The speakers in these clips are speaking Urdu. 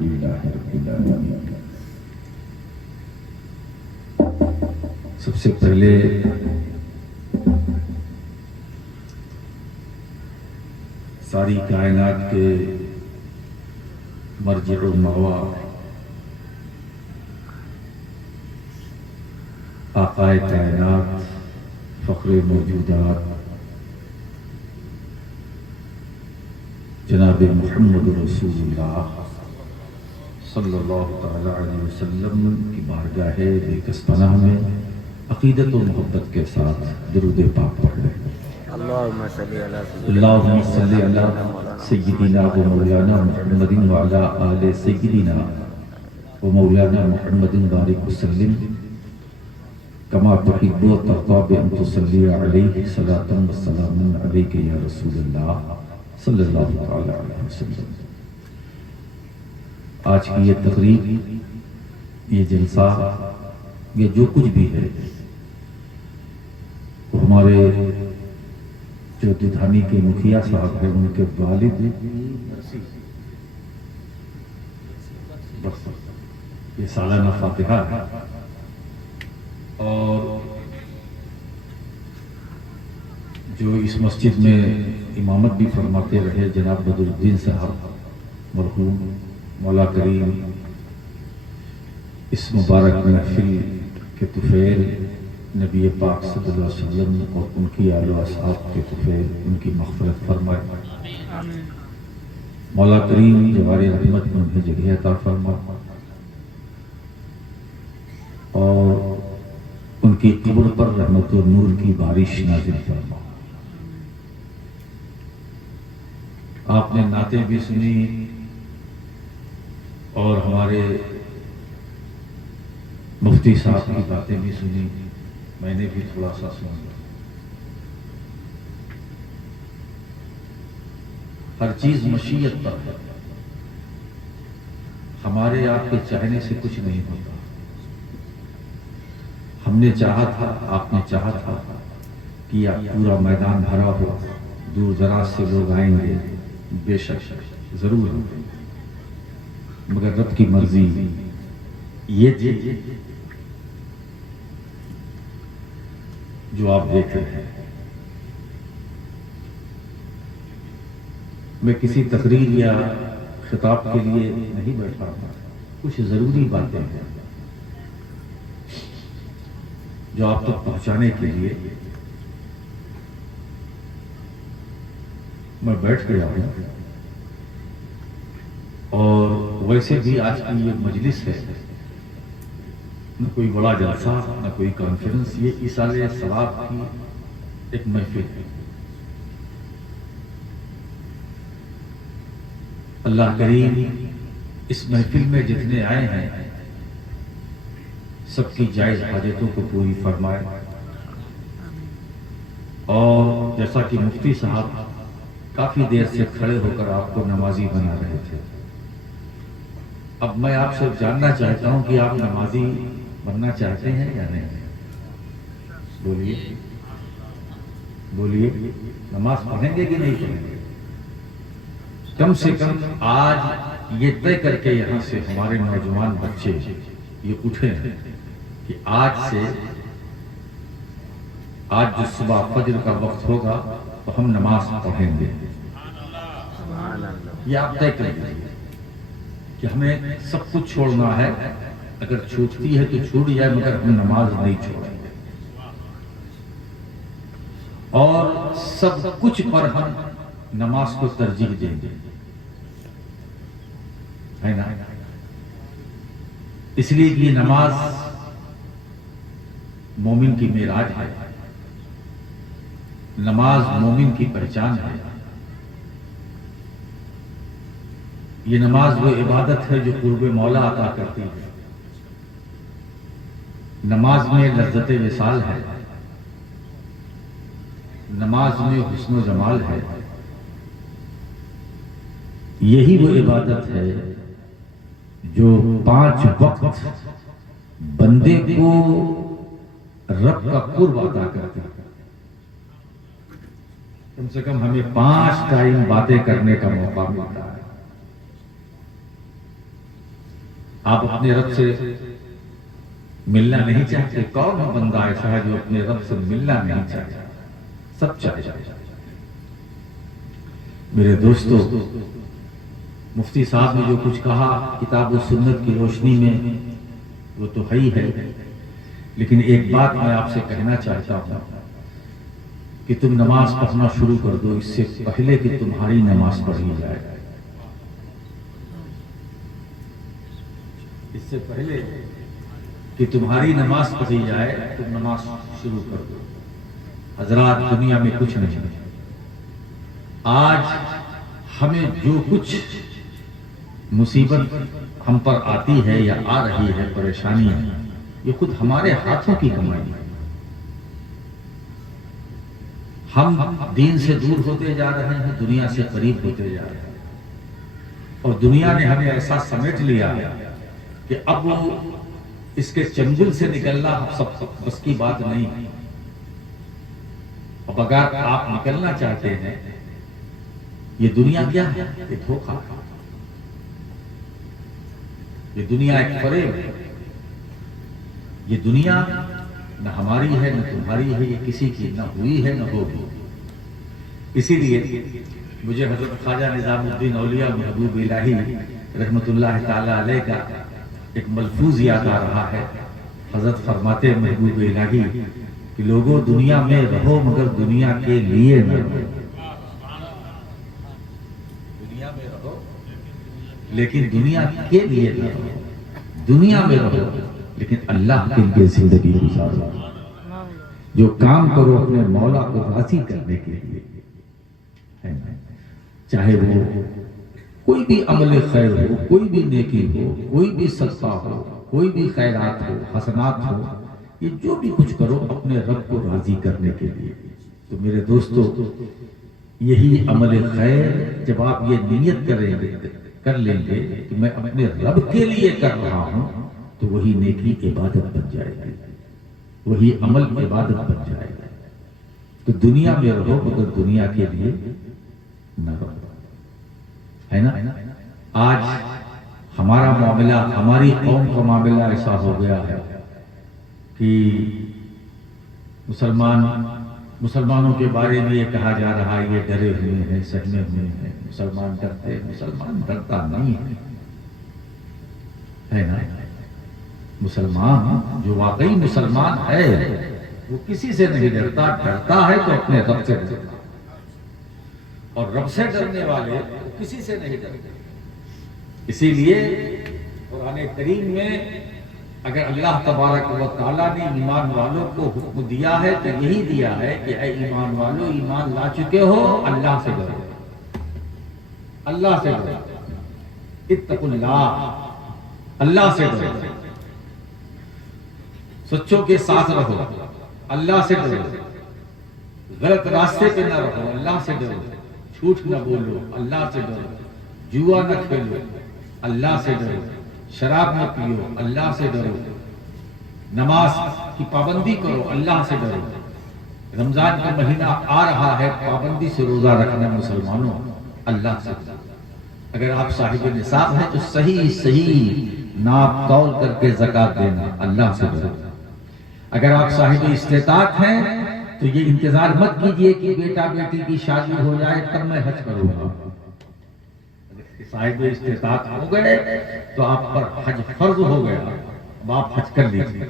للہ رب العالمین۔ سب سے پہلے ساری کائنات کے مرجع و مأویٰ آقائے کائنات فخر موجودات جناب محمد رسول اللہ صلی اللہ تعالی علیہ وسلم کی بارگاہ بے کس پناہ میں عقیدت و محبت کے ساتھ درود پاک پڑھ لیں۔ اللہم صلی علی سیدنا و مولانا محمد وعلی آل سیدنا و مولانا محمد بارک وسلم کما تحب و ترضى بأن تصلی علیہ صلاۃ و سلام علیک یا رسول اللہ صلی اللہ تعالی علیہ وسلم۔ آج کی یہ تقریب، یہ جلسہ، یہ جو کچھ بھی ہے، وہ ہمارے جو دودھانی کے مکھیا صاحب ہیں ان کے والد یہ سالانہ فاتحہ ہے، اور جو اس مسجد میں امامت بھی فرماتے رہے جناب بدر الدین صاحب مرحوم، مولا کریم اس مبارک محفل کے طفیل نبی پاک صلی اللہ علیہ وسلم اور ان کی آل و اصحاب کے طفیل ان کی مغفرت فرمائے۔ مولا کریم جوار رحمت میں انہیں جگہ عطا فرمائے اور ان کی قبر پر رحمت و نور کی بارش نازل فرمائے۔ آپ نے نعتیں بھی سنی اور ہمارے مفتی صاحب کی باتیں بھی سنی، میں نے بھی تھوڑا سا سنا۔ ہر چیز مشیت پر ہے، ہمارے آپ کے چاہنے سے کچھ نہیں ہوتا۔ ہم نے چاہا تھا، آپ نے چاہا تھا کہ یہ پورا میدان بھرا ہو، دور دراز سے لوگ آئیں گے، بے شک ضرور، مگر رب کی مرضی یہ تھی جو آپ دیکھ رہے ہیں۔ میں کسی تقریر یا خطاب کے لیے نہیں بیٹھا ہوں، کچھ ضروری باتیں ہیں جو آپ تک پہنچانے کے لیے میں بیٹھ گیا ہوں۔ اور ویسے بھی آج کی یہ مجلس ہے، نہ کوئی بڑا جلسہ نہ کوئی کانفرنس، یہ ایصال ثواب کی ایک محفل ہے۔ اللہ کریم اس محفل میں جتنے آئے ہیں سب کی جائز حاجتوں کو پوری فرمائے، اور جیسا کہ مفتی صاحب کافی دیر سے کھڑے ہو کر آپ کو نمازی بنا رہے تھے، اب میں آپ سے جاننا چاہتا ہوں کہ آپ نمازی بننا چاہتے ہیں یا نہیں؟ بولیے بولیے، نماز پڑھیں گے کہ نہیں پڑھیں گے؟ کم سے کم آج یہ طے کر کے یہاں سے ہمارے نوجوان بچے یہ اٹھے ہیں کہ آج جو صبح فجر کا وقت ہوگا تو ہم نماز پڑھیں گے۔ یہ آپ طے کر لیجیے کہ ہمیں سب کچھ چھوڑنا ہے، اگر چھوٹتی ہے تو چھوٹ جائے، مگر ہم نماز نہیں چھوڑیں گے، اور سب کچھ پر ہم نماز کو ترجیح دیں گے، ہے نا؟ اس لیے یہ نماز مومن کی معراج ہے، نماز مومن کی پہچان ہے۔ یہ نماز وہ عبادت ہے جو قرب مولا عطا کرتی ہے۔ نماز میں لذت وصال ہے، نماز میں حسن و جمال ہے۔ یہی وہ عبادت ہے جو 5 وقت بندے کو رب کا قرب عطا کرتی ہے۔ کم سے کم ہمیں 5 ٹائم باتیں کرنے کا موقع ملتا ہے۔ آپ اپنے رب سے ملنا نہیں چاہتے؟ کون بندہ ایسا ہے جو اپنے رب سے ملنا نہیں چاہتا؟ سب چاہتے ہیں۔ میرے دوستو، مفتی صاحب نے جو کچھ کہا کتاب و سنت کی روشنی میں وہ تو ہے ہی ہے، لیکن ایک بات میں آپ سے کہنا چاہتا ہوں کہ تم نماز پڑھنا شروع کر دو اس سے پہلے کہ تمہاری نماز پڑھی جائے۔ اس سے پہلے کہ تمہاری نماز پڑھی جائے تم نماز شروع کر دو۔ حضرات، دنیا میں کچھ نہیں ہے۔ آج ہمیں جو کچھ مصیبت ہم پر آتی ہے یا آ رہی ہے، پریشانی ہے، یہ خود ہمارے ہاتھوں کی کمائی ہے۔ ہم دین سے دور ہوتے جا رہے ہیں، دنیا سے قریب ہوتے جا رہے ہیں، اور دنیا نے ہمیں ایسا سمیٹ لیا کہ اب اس کے چنگل سے نکلنا سب بس کی بات نہیں۔ اب اگر آپ نکلنا چاہتے ہیں، یہ دنیا کیا ہے؟ یہ دھوکہ، یہ دنیا ایک فریب ہے۔ یہ دنیا نہ ہماری ہے نہ تمہاری ہے، یہ کسی کی نہ ہوئی ہے نہ ہوگی۔ اسی لیے مجھے حضرت خواجہ نظام الدین اولیاء محبوب الہی رحمت اللہ تعالی علیہ کا ایک ملفوظ یاد آ رہا ہے۔ حضرت فرماتے محبوب الہی کہ لوگوں، دنیا میں رہو مگر دنیا کے لیے نہ رہو۔ دنیا میں رہو لیکن دنیا کے لیے نہ رہو۔ دنیا میں رہو لیکن اللہ کے لیے زندگی گزارو۔ جو کام کرو اپنے مولا کو راضی کرنے کے لیے، چاہے وہ کوئی بھی عمل خیر ہو، کوئی بھی نیکی ہو، کوئی بھی صدقہ ہو، کوئی بھی خیرات ہو، حسنات ہو، یہ جو بھی کچھ کرو اپنے رب کو راضی کرنے کے لیے۔ تو میرے دوستو، یہی عمل خیر جب آپ یہ نیت کر لیں گے کہ میں اپنے رب کے لیے کر رہا ہوں، تو وہی نیکی عبادت بن جائے گی، وہی عمل عبادت بن جائے گا۔ تو دنیا میں رہو مگر دنیا کے لیے نہ رہو، ہے نا؟ آج ہمارا معاملہ، ہماری قوم کا معاملہ ایسا ہو گیا ہے کہ مسلمانوں کے بارے میں یہ کہا جا رہا ہے یہ ڈرے ہوئے ہیں، سہمے ہوئے ہیں، مسلمان ڈرتے ہیں۔ مسلمان ڈرتا نہیں ہے نا؟ مسلمان جو واقعی مسلمان ہے وہ کسی سے نہیں ڈرتا، ڈرتا ہے تو اپنے رب سے ڈرتا، اور رب سے ڈرنے والے وہ کسی سے نہیں ڈرتے۔ اسی لیے قرآن کریم میں اگر اللہ تبارک و تعالیٰ نے ایمان والوں کو حکم دیا ہے تو یہی دیا ہے کہ اے ایمان والو، ایمان لا چکے ہو، اللہ سے ڈرو، اللہ سے ڈرو، اتقوا اللہ، اللہ سے ڈرو، سچوں کے ساتھ رہو، اللہ سے ڈرو، غلط راستے پہ نہ رہو، اللہ سے ڈرو، جھوٹ نہ بولو، اللہ سے ڈرو، جوا نہ کھیلو، اللہ سے ڈرو، شراب نہ پیو، اللہ سے ڈرو، نماز کی پابندی کرو، اللہ سے ڈرو۔ رمضان کا مہینہ آ رہا ہے، پابندی سے روزہ رکھنا مسلمانوں، اللہ سے ڈرو۔ اگر آپ صاحب نصاب ہیں تو صحیح ناپ تول کر کے زکوٰۃ دینا، اللہ سے ڈرو۔ اگر آپ صاحب استطاعت ہیں تو یہ انتظار مت کیجئے کہ بیٹا بیٹی کی شادی ہو جائے تب میں حج کروں گا۔ صاحب استطاعت ہو گئے تو آپ پر حج فرض ہو گیا، اب آپ حج کر لیجیے۔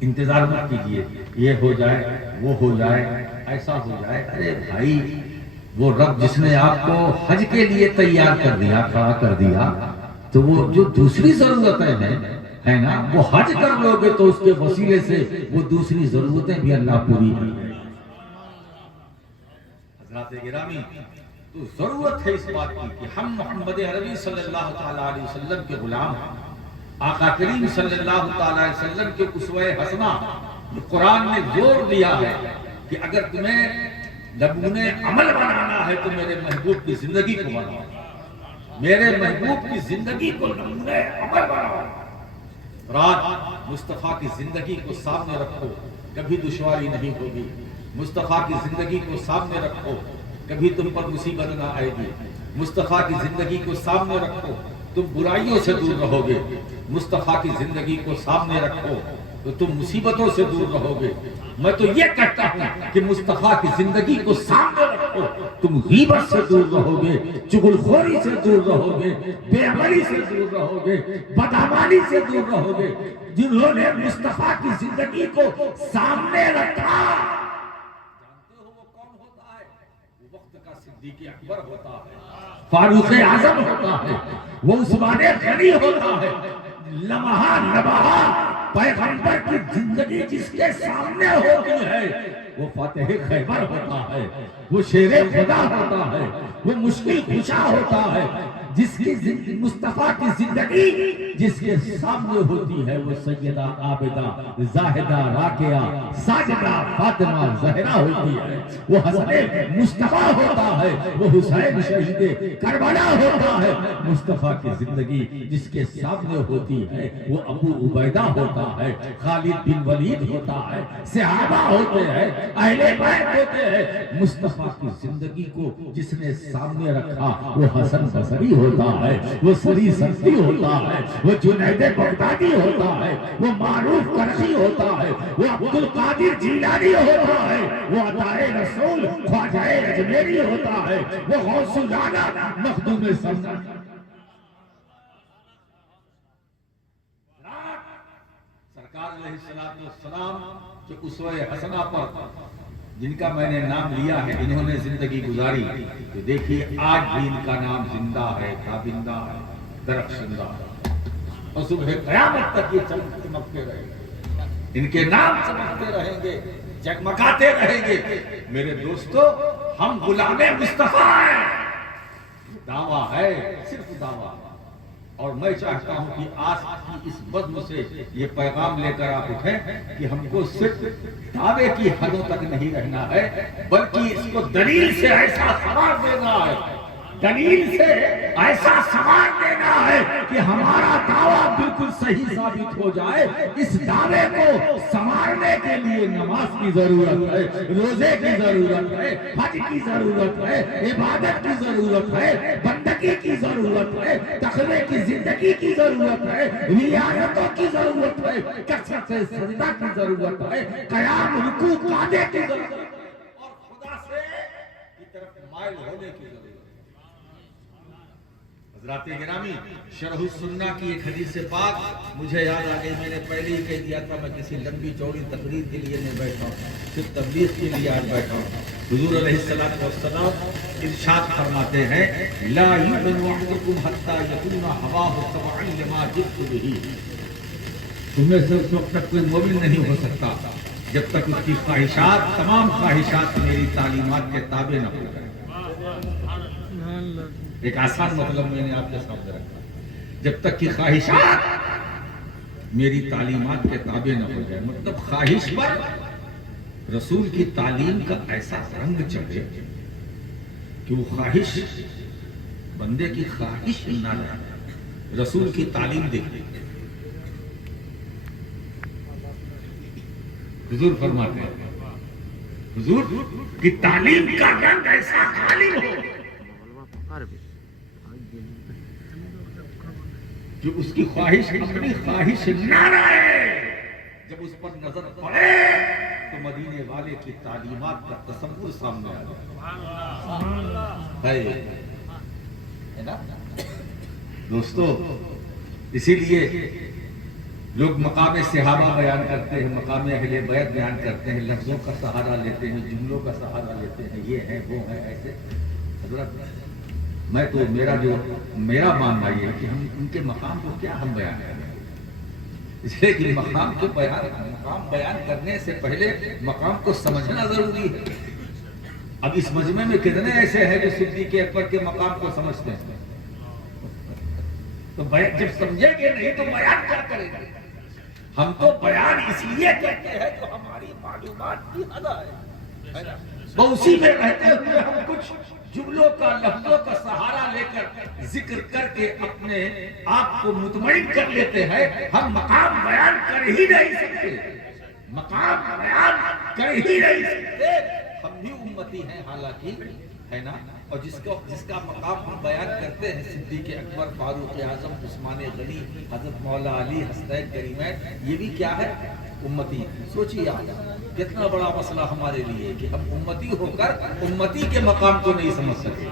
انتظار مت کیجئے یہ ہو جائے، وہ ہو جائے، ایسا ہو جائے۔ ارے بھائی، وہ رب جس نے آپ کو حج کے لیے تیار کر دیا، کھڑا کر دیا، تو وہ جو دوسری ضرورتیں ہیں ہے نا، وہ حج کر لو گے تو اس کے وسیلے سے وہ دوسری ضرورتیں بھی اللہ پوری کرے گا۔ حضرات گرامی، تو ضرورت ہے اس بات کی کہ ہم محمد عربی صلی اللہ تعالیٰ علیہ وسلم کے غلام ہیں۔ آقا کریم صلی اللہ تعالیٰ علیہ وسلم کے اسوہ حسنہ، قرآن نے زور دیا ہے کہ اگر تمہیں نمونے عمل بنانا ہے تو میرے محبوب کی زندگی کو بناؤ، میرے محبوب کی زندگی کو نمونے عمل بناؤ۔ رات مصطفیٰ کی زندگی کو سامنے رکھو، کبھی دشواری نہیں ہوگی۔ مصطفیٰ کی زندگی کو سامنے رکھو، کبھی تم پر مصیبت نہ آئے گی۔ مصطفیٰ کی زندگی کو سامنے رکھو، تم برائیوں سے دور رہو گے، مصطفیٰ کی زندگی کو سامنے رکھو تو تم مصیبتوں سے دور رہو گے۔ میں تو یہ کہتا ہوں کہ مصطفیٰ کی زندگی کو سامنے رکھو، تم غیبت سے دور رہو گے، چغل خوری سے دور رہو گے، بے عملی سے دور رہو گے، بدعمالی سے دور رہو گے۔ جنہوں نے مصطفیٰ کی زندگی کو سامنے رکھا، جانتے ہو وہ کون ہوتا ہے؟ وہ وقت کا صدیق اکبر ہوتا ہے، فاروق اعظم ہوتا ہے، وہ عثمان غنی ہوتا ہے۔ لمحہ لمحہ پیغمبر کی زندگی جس کے سامنے ہوتی ہے وہ فاتح خیبر ہوتا ہے، وہ شیر خدا ہوتا ہے، وہ مشکل کشا ہوتا ہے۔ جس کی مصطفیٰ کی زندگی جس کے سامنے ہوتی ہے وہ سیدہ عابدہ زاہدہ راکعہ ساجدہ فاطمہ زہرا ہوتی ہے، وہ حسن مصطفیٰ ہوتا ہے، وہ حسین شہید کربلا ہوتا ہے۔ مصطفیٰ کی زندگی جس کے سامنے ہوتی ہے وہ ابو عبیدہ ہوتا ہے، خالد بن ولید ہوتا ہے، صحابہ ہوتے ہیں، اہل بیت ہوتے ہیں۔ مصطفیٰ کی زندگی کو جس نے سامنے رکھا وہ حسن بصری ہوتا ہے، وہ سری سختی ہوتا ہے، وہ جنید بغدادی ہوتا ہے، وہ معروف کرشی ہوتا ہے، وہ عبد القادر جیلانی ہوتا ہے، وہ عطائے رسول خواجہ اجمیری ہوتا ہے، وہ غوث العالی مخدوم سمجھ۔ سرکار علیہ السلام جو اسوہ حسنہ پر جن کا میں نے نام لیا ہے، انہوں نے زندگی گزاری، تو دیکھیے آج بھی ان کا نام زندہ ہے، تابندہ ہے، درخشندہ ہے، اور صبح قیامت تک یہ چمکتے رہیں گے، ان کے نام چمکتے رہیں گے، جگمگاتے رہیں گے۔ میرے دوستو، ہم غلام مصطفیٰ ہیں، دعویٰ ہے، صرف دعویٰ ہے۔ اور میں چاہتا ہوں کہ آج کی اس بزم سے یہ پیغام لے کر آپ اٹھیں کہ ہم کو صرف دعوے کی حدوں تک نہیں رہنا ہے، بلکہ اس کو دلیل سے ایسا سوار دینا ہے، دلیل سے ایسا سوار دینا ہے کہ ہمارا دعویٰ بالکل صحیح ثابت ہو جائے۔ اس دعوے کو سنوارنے کے لیے نماز کی ضرورت ہے، روزے کی ضرورت ہے، حج کی ضرورت ہے، عبادت کی ضرورت ہے، بندگی کی ضرورت ہے، تقوی کی زندگی کی ضرورت ہے، ریاضتوں کی ضرورت ہے، کثرت سجدہ کی ضرورت ہے، قیام رکوع قعدے کی ضرورت ہے، اور خدا سے کی طرف مائل ہونے کی ضرورت ہے۔ حضرات گرامی، شرح السنہ کی ایک حدیث پاک مجھے یاد آ گئی، میں نے پہلے ہی کہہ دیا تھا میں کسی لمبی چوڑی تقریر کے لیے نہیں بیٹھا ہوں، صرف تبلیغ کے لیے آج بیٹھا ہوں۔ حضور علیہ السلام ارشاد فرماتے ہیں لا یؤمن احدکم حتی یکون ہواہ تبعا لما جئت بہ، تمہیں سے اس وقت تک کوئی مومن نہیں ہو سکتا جب تک اس کی خواہشات، تمام خواہشات میری تعلیمات کے تابع نہ ہو جائیں۔ ایک آسان مطلب میں نے آپ کے سامنے رکھا، جب تک کہ خواہشات میری تعلیمات کے تابع نہ ہو جائے، مطلب خواہش پر رسول کی تعلیم کا ایسا رنگ چڑھے کہ وہ خواہش، بندے کی خواہش نہ رہے، رسول کی تعلیم دیکھے۔ حضور فرماتے ہیں حضور کی تعلیم کا رنگ ایسا غالب ہو کہ اس کی خواہش اپنی خواہش نہ رہے، جب اس پر نظر پڑے تو مدینے والے کی تعلیمات کا تصور سامنے آ جائے ہے نا دوستو۔ اسی لیے لوگ مقام صحابہ بیان کرتے ہیں، مقام اہل بیت بیان کرتے ہیں، لفظوں کا سہارا لیتے ہیں، جملوں کا سہارا لیتے ہیں، یہ ہے وہ ہے ایسے۔ حضرت میں تو میرا ماننا یہ ہے کہ ہم ان کے مقام کو کیا ہم بیان کریں، اس لیے کہ مقام بیان کرنے سے پہلے مقام کو سمجھنا ضروری ہے۔ اب اس مجمع میں کتنے ایسے ہیں جو صدیق اکبر کے مقام کو سمجھتے ہیں، تو جب سمجھیں گے نہیں تو بیان کیا کریں گے؟ ہم تو بیان اس لیے کرتے ہیں تو ہماری معلومات کی حد ہے، اسی میں رہتے ہوئے ہم کچھ جملوں کا، لفظوں کا سہارا لے کر ذکر کر کے اپنے آپ کو مطمئن کر لیتے ہیں۔ ہم مقام بیان کر ہی نہیں سکتے، مقام بیان کر ہی نہیں سکتے، ہم بھی امتی ہیں حالانکہ، ہے نا۔ اور جس کا مقام ہم بیان کرتے ہیں صدیق اکبر، فاروق اعظم، عثمان غنی، حضرت مولا علی، حسنین کریمین، یہ بھی کیا ہے؟ امتی۔ سوچیے آپ کتنا بڑا مسئلہ ہمارے لیے کہ ہم امتی ہو کر امتی کے مقام کو نہیں سمجھ سکے۔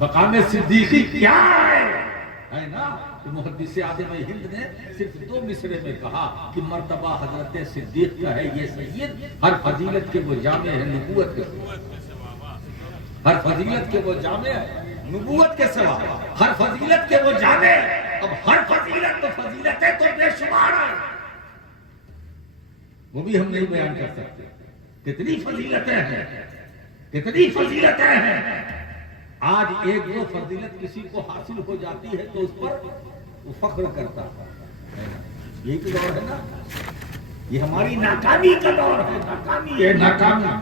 مقام صدیقی کیا ہے نا؟ محدث اعظم ہند نے صرف 2 مصرے میں کہا کہ مرتبہ حضرت صدیق کا ہے یہ سید، ہر فضیلت کے وہ جامع ہے نبوت کے سوا، ہر فضیلت کے وہ جامع ہے نبوت کے سوا، ہر فضیلت کے وہ جامع ہے۔ اب ہر فضیلت تو فضیلتیں تو بے شمار ہیں، وہ بھی ہم نہیں بیان کر سکتے۔ کتنی فضیلتیں ہیں، کتنی فضیلتیں ہیں۔ آج 1-2 فضیلت کسی کو حاصل ہو جاتی ہے تو اس پر وہ فخر کرتا ہے۔ یہی تو دور ہے نا، یہ ہماری ناکامی کا دور ہے، ناکامی ہے، ناکامی۔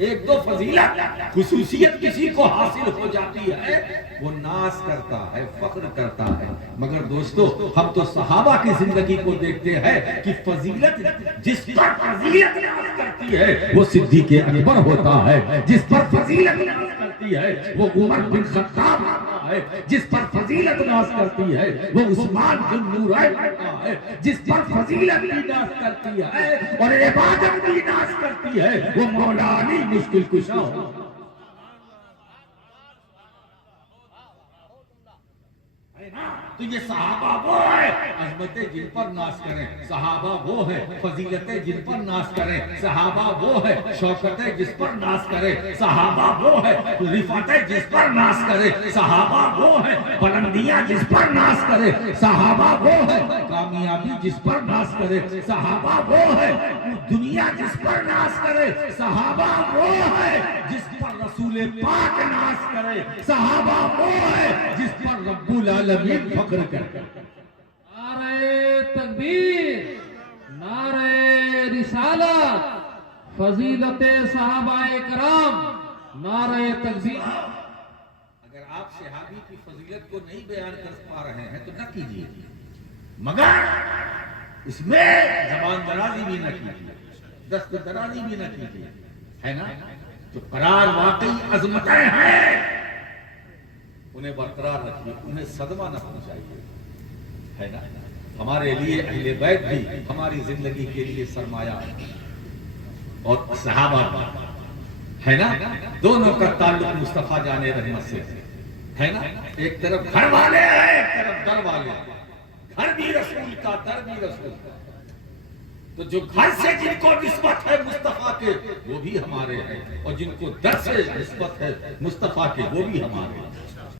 1-2 فضیلت خصوصیت کسی کو حاصل ہو جاتی ہے وہ ناز کرتا ہے، فخر کرتا ہے۔ مگر دوستو ہم تو صحابہ کی زندگی کو دیکھتے ہیں کہ فضیلت، جس پر فضیلت ناز کرتی ہے وہ صدیق اکبر ہوتا ہے، جس پر فضیلت ناز کرتی ہے وہ عمر بن خطاب ہوتا ہے، جس پر فضیلت ناز کرتی ہے وہ عثمان بن نورین ہوتا ہے، جس پر فضیلت بھی ناز کرتی ہے اور عبادت بھی ناز کرتی ہے وہ مولا علی مشکل کشا ہوتا ہے۔ تو یہ صحابہ وہ ہے عظمتیں جن پر ناز کریں، صحابہ وہ ہے فضیلتیں جن پر ناز کریں، صحابہ وہ ہے شوکتیں جس پر ناز کریں، صحابہ وہ ہے رفعتیں جس پر ناز کریں، صحابہ وہ ہے بلندیاں جس پر ناز کریں، صحابہ وہ ہے کامیابی جس پر ناز کریں، صحابہ وہ ہے دنیا جس پر ناز کرے، صحابہ وہ ہے جس پر رسول پاک ناز کرے، صحابہ وہ ہے جس پر رب العالمین فخر کرے۔ نعرہ تکبیر، نعرہ رسالت، فضیلت صحابہ کرام، نعرہ تکبیر۔ اگر آپ صحابی کی فضیلت کو نہیں بیان کر پا رہے ہیں تو نہ کیجیے، مگر اس میں زبان درازی بھی نہ کیجیے، دست درازی بھی نہ کیجیے، ہے نا؟ جو قرار واقعی عظمتیں ہیں انہیں برقرار رکھیے، انہیں صدمہ نہ پہنچائیے، ہے نا؟ ہمارے لیے اہل بیت بھی ہماری زندگی کے لیے سرمایہ اور صحابہ بھی، ہے نا؟ دونوں کا تعلق مصطفیٰ جان رحمت سے ہے نا؟ ایک طرف گھر والے ہیں، ایک طرف در والے ہیں، گھر بھی رسول کا، در بھی رسول کا۔ تو جو گھر سے جن کو نسبت ہے مصطفیٰ کے وہ بھی ہمارے ہیں، اور جن کو در سے نسبت ہے مصطفیٰ کے وہ بھی ہمارے ہیں۔